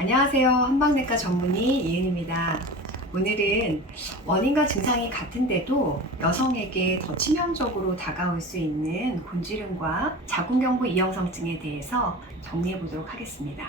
안녕하세요. 한방내과 전문의 이은입니다. 오늘은 원인과 증상이 같은데도 여성에게 더 치명적으로 다가올 수 있는 곤지름과 자궁경부 이형성증에 대해서 정리해 보도록 하겠습니다.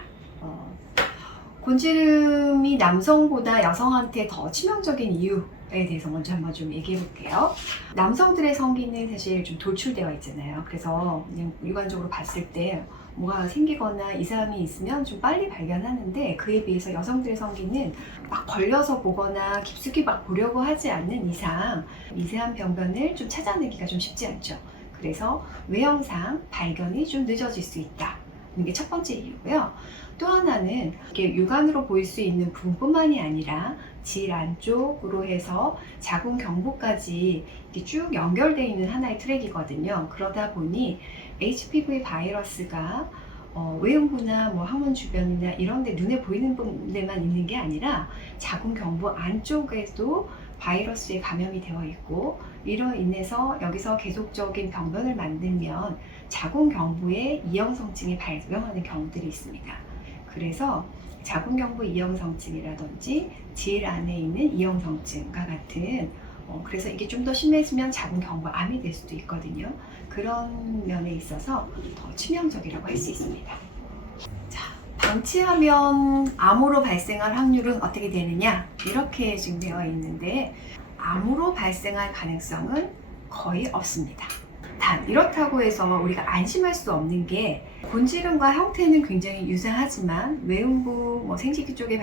곤지름이 남성보다 여성한테 더 치명적인 이유에 대해서 먼저 한번 좀 얘기해 볼게요. 남성들의 성기는 사실 좀 돌출되어 있잖아요. 그래서 그냥 일반적으로 봤을 때 뭐가 생기거나 이상이 있으면 좀 빨리 발견하는데, 그에 비해서 여성들의 성기는 막 걸려서 보거나 깊숙이 막 보려고 하지 않는 이상 미세한 병변을 좀 찾아내기가 좀 쉽지 않죠. 그래서 외형상 발견이 좀 늦어질 수 있다. 이게 첫 번째 이유고요. 또 하나는 이게 육안으로 보일 수 있는 부분뿐만이 아니라 질 안쪽으로 해서 자궁 경부까지 이렇게 쭉 연결되어 있는 하나의 트랙이거든요. 그러다 보니 HPV 바이러스가 외음부나 뭐 항문 주변이나 이런 데 눈에 보이는 데만 있는 게 아니라 자궁 경부 안쪽에도 바이러스에 감염이 되어 있고, 이로 인해서 여기서 계속적인 병변을 만들면 자궁 경부에 이형성증이 발병하는 경우들이 있습니다. 그래서 자궁경부 이형성증이라든지 질 안에 있는 이형성증과 같은 그래서 이게 좀 더 심해지면 자궁경부암이 될 수도 있거든요. 그런 면에 있어서 더 치명적이라고 할 수 있습니다. 자, 방치하면 암으로 발생할 확률은 어떻게 되느냐? 이렇게 지금 되어 있는데, 암으로 발생할 가능성은 거의 없습니다. 단, 이렇다고 해서 우리가 안심할 수 없는 게, 곤지름과 형태는 굉장히 유사하지만 외음부 생식기 쪽에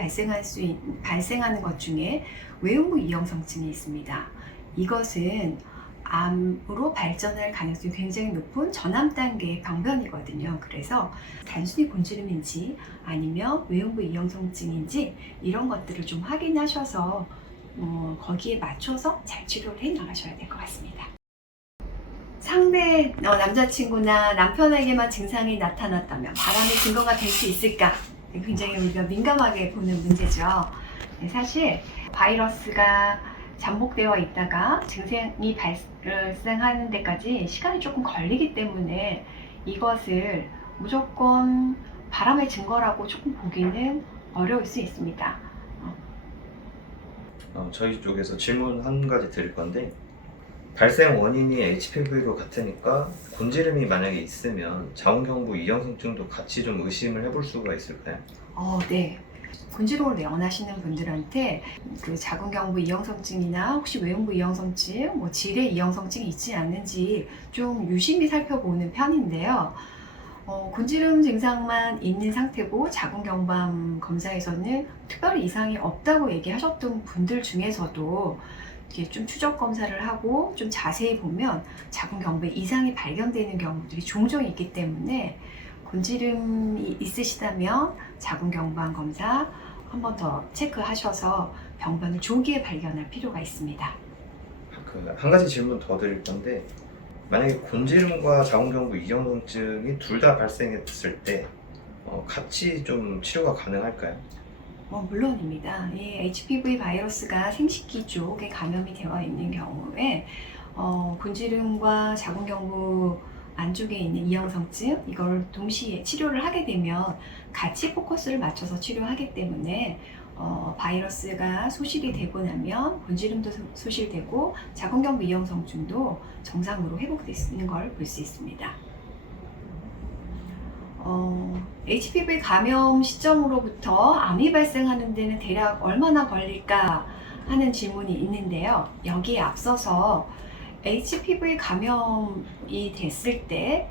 발생하는 것 중에 외음부 이형성증이 있습니다. 이것은 암으로 발전할 가능성이 굉장히 높은 전암 단계의 병변이거든요. 그래서 단순히 곤지름인지 아니면 외음부 이형성증인지 이런 것들을 좀 확인하셔서 거기에 맞춰서 잘 치료를 해 나가셔야 될 것 같습니다. 상대 남자친구나 남편에게만 증상이 나타났다면 바람의 증거가 될 수 있을까? 굉장히 우리가 민감하게 보는 문제죠. 사실 바이러스가 잠복되어 있다가 증상이 발생하는 데까지 시간이 조금 걸리기 때문에 이것을 무조건 바람의 증거라고 조금 보기는 어려울 수 있습니다. 저희 쪽에서 질문 한 가지 드릴 건데, 발생 원인이 HPV로 같으니까 곤지름이 만약에 있으면 자궁경부 이형성증도 같이 좀 의심을 해볼 수가 있을까요? 네. 곤지름을 원하시는 분들한테 그 자궁경부 이형성증이나 혹시 외음부 이형성증, 질의 이형성증이 있지 않는지 좀 유심히 살펴보는 편인데요. 곤지름 증상만 있는 상태고 자궁경부암 검사에서는 특별히 이상이 없다고 얘기하셨던 분들 중에서도 이렇게 좀 추적 검사를 하고 좀 자세히 보면 자궁경부에 이상이 발견되는 경우들이 종종 있기 때문에, 곤지름이 있으시다면 자궁경부암 검사 한 번 더 체크하셔서 병변을 조기에 발견할 필요가 있습니다. 한 가지 질문 더 드릴 건데, 만약에 곤지름과 자궁경부 이형성증이 둘 다 발생했을 때 같이 좀 치료가 가능할까요? 물론입니다. 이 HPV 바이러스가 생식기 쪽에 감염이 되어 있는 경우에 곤지름과 자궁경부 안쪽에 있는 이형성증, 이걸 동시에 치료를 하게 되면 같이 포커스를 맞춰서 치료하기 때문에 바이러스가 소실이 되고 나면 곤지름도 소실되고 자궁경부 이형성증도 정상으로 회복되는 걸 볼 수 있습니다. HPV 감염 시점으로부터 암이 발생하는 데는 대략 얼마나 걸릴까 하는 질문이 있는데요. 여기에 앞서서 HPV 감염이 됐을 때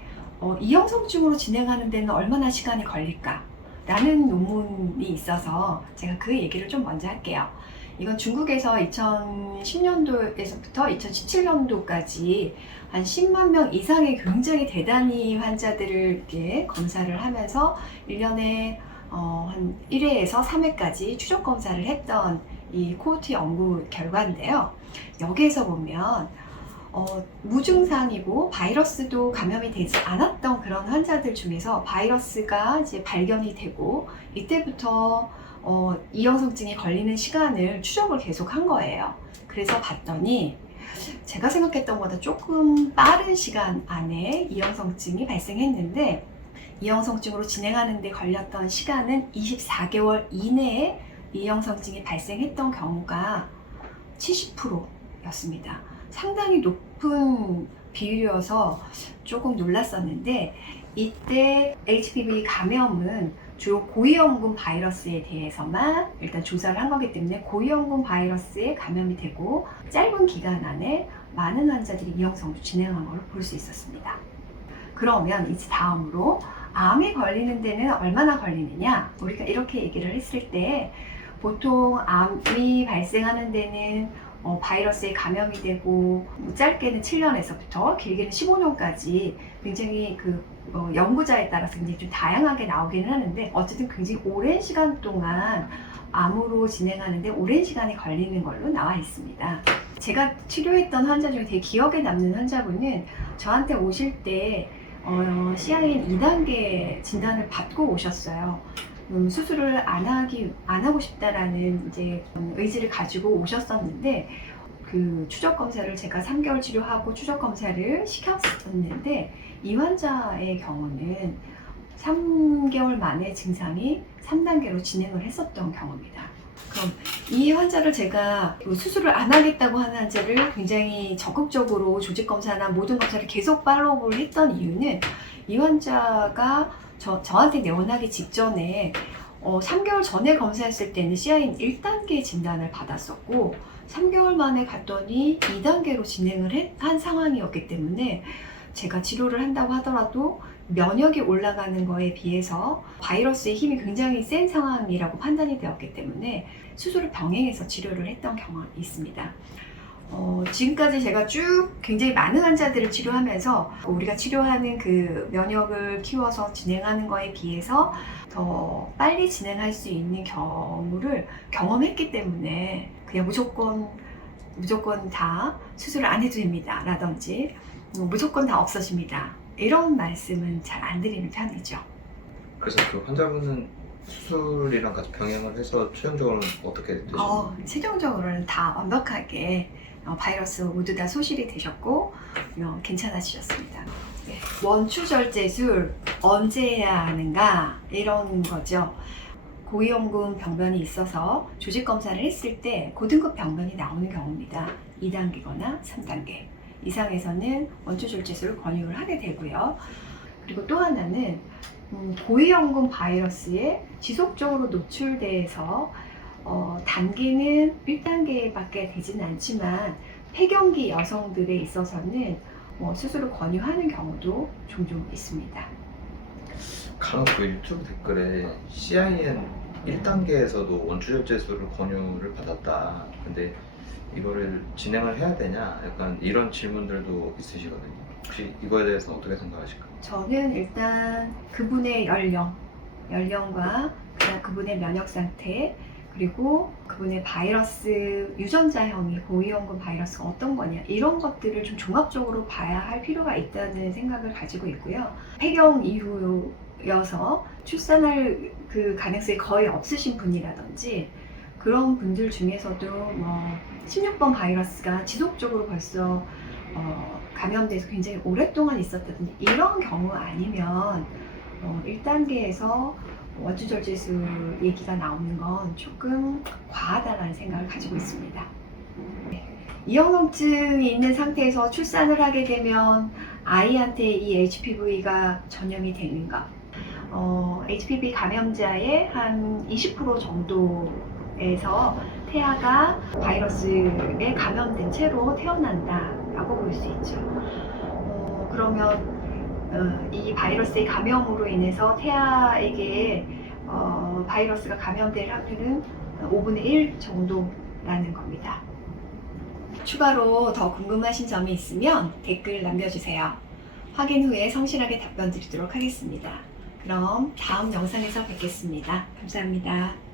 이형성증으로 진행하는 데는 얼마나 시간이 걸릴까 라는 논문이 있어서 제가 그 얘기를 좀 먼저 할게요. 이건 중국에서 2010년도에서부터 2017년도까지 한 10만 명 이상의 굉장히 대단히 환자들을 이렇게 검사를 하면서 1년에 한 1회에서 3회까지 추적 검사를 했던 이 코호트 연구 결과인데요. 여기에서 보면 무증상이고 바이러스도 감염이 되지 않았던 그런 환자들 중에서 바이러스가 이제 발견이 되고 이때부터 이형성증이 걸리는 시간을 추적을 계속 한 거예요. 그래서 봤더니 제가 생각했던 것보다 조금 빠른 시간 안에 이형성증이 발생했는데, 이형성증으로 진행하는 데 걸렸던 시간은 24개월 이내에 이형성증이 발생했던 경우가 70%였습니다. 상당히 높은 비율이어서 조금 놀랐었는데, 이때 HPV 감염은 주로 고위험군 바이러스에 대해서만 일단 조사를 한 거기 때문에 고위험군 바이러스에 감염이 되고 짧은 기간 안에 많은 환자들이 이형성을 진행한 걸 볼 수 있었습니다. 그러면 이제 다음으로 암에 걸리는 데는 얼마나 걸리느냐? 우리가 이렇게 얘기를 했을 때 보통 암이 발생하는 데는 바이러스에 감염이 되고 짧게는 7년에서부터 길게는 15년까지 굉장히 연구자에 따라서 굉장히 좀 다양하게 나오기는 하는데, 어쨌든 굉장히 오랜 시간 동안 암으로 진행하는데 오랜 시간이 걸리는 걸로 나와 있습니다. 제가 치료했던 환자 중에 되게 기억에 남는 환자분은 저한테 오실 때 CIN 2단계 진단을 받고 오셨어요. 수술을 안 하고 싶다라는 이제 의지를 가지고 오셨었는데, 그 추적 검사를 제가 3개월 치료하고 추적 검사를 시켰었는데, 이 환자의 경우는 3개월 만에 증상이 3단계로 진행을 했었던 경우입니다. 그럼 이 환자를 제가 수술을 안 하겠다고 하는 환자를 굉장히 적극적으로 조직 검사나 모든 검사를 계속 팔로우를 했던 이유는, 이 환자가 저한테 내원하기 직전에 3개월 전에 검사했을 때는 CIN 1단계 진단을 받았었고 3개월 만에 갔더니 2단계로 진행을 한 상황이었기 때문에, 제가 치료를 한다고 하더라도 면역이 올라가는 거에 비해서 바이러스의 힘이 굉장히 센 상황이라고 판단이 되었기 때문에 수술을 병행해서 치료를 했던 경험이 있습니다. 지금까지 제가 쭉 굉장히 많은 환자들을 치료하면서 우리가 치료하는 그 면역을 키워서 진행하는 거에 비해서 더 빨리 진행할 수 있는 경우를 경험했기 때문에 그냥 무조건 다 수술을 안 해도 됩니다 라든지 무조건 다 없어집니다, 이런 말씀은 잘 안 드리는 편이죠. 그래서 그 환자분은 수술이랑 같이 병행을 해서 최종적으로는 어떻게 되셨나요? 최종적으로는 다 완벽하게 바이러스 모두 다 소실이 되셨고 괜찮아지셨습니다. 네. 원추절제술 언제 해야 하는가, 이런 거죠. 고위험군 병변이 있어서 조직 검사를 했을 때 고등급 병변이 나오는 경우입니다. 2단계거나 3단계 이상에서는 원추절제술을 권유를 하게 되고요. 그리고 또 하나는 고위험군 바이러스에 지속적으로 노출돼서 단계는 1단계밖에 되지는 않지만 폐경기 여성들에 있어서는 수술을 권유하는 경우도 종종 있습니다. 간혹 그 유튜브 댓글에 CIN 1단계에서도 원추절제술을 권유를 받았다, 근데 이거를 진행을 해야 되냐, 약간 이런 질문들도 있으시거든요. 혹시 이거에 대해서 어떻게 생각하실까요? 저는 일단 그분의 연령과 그분의 면역 상태, 그리고 그분의 바이러스 유전자형이 고위험군 바이러스가 어떤 거냐, 이런 것들을 좀 종합적으로 봐야 할 필요가 있다는 생각을 가지고 있고요. 폐경 이후여서 출산할 그 가능성이 거의 없으신 분이라든지 그런 분들 중에서도 16번 바이러스가 지속적으로 벌써 감염돼서 굉장히 오랫동안 있었다든지 이런 경우 아니면 1단계에서 원추절제술 얘기가 나오는 건 조금 과하다는 생각을 가지고 있습니다. 이형성증이 있는 상태에서 출산을 하게 되면 아이한테 이 HPV가 전염이 되는가? HPV 감염자의 한 20% 정도에서 태아가 바이러스에 감염된 채로 태어난다라고 볼 수 있죠. 그러면 이 바이러스의 감염으로 인해서 태아에게 바이러스가 감염될 확률은 5분의 1 정도라는 겁니다. 추가로 더 궁금하신 점이 있으면 댓글 남겨주세요. 확인 후에 성실하게 답변 드리도록 하겠습니다. 그럼 다음 영상에서 뵙겠습니다. 감사합니다.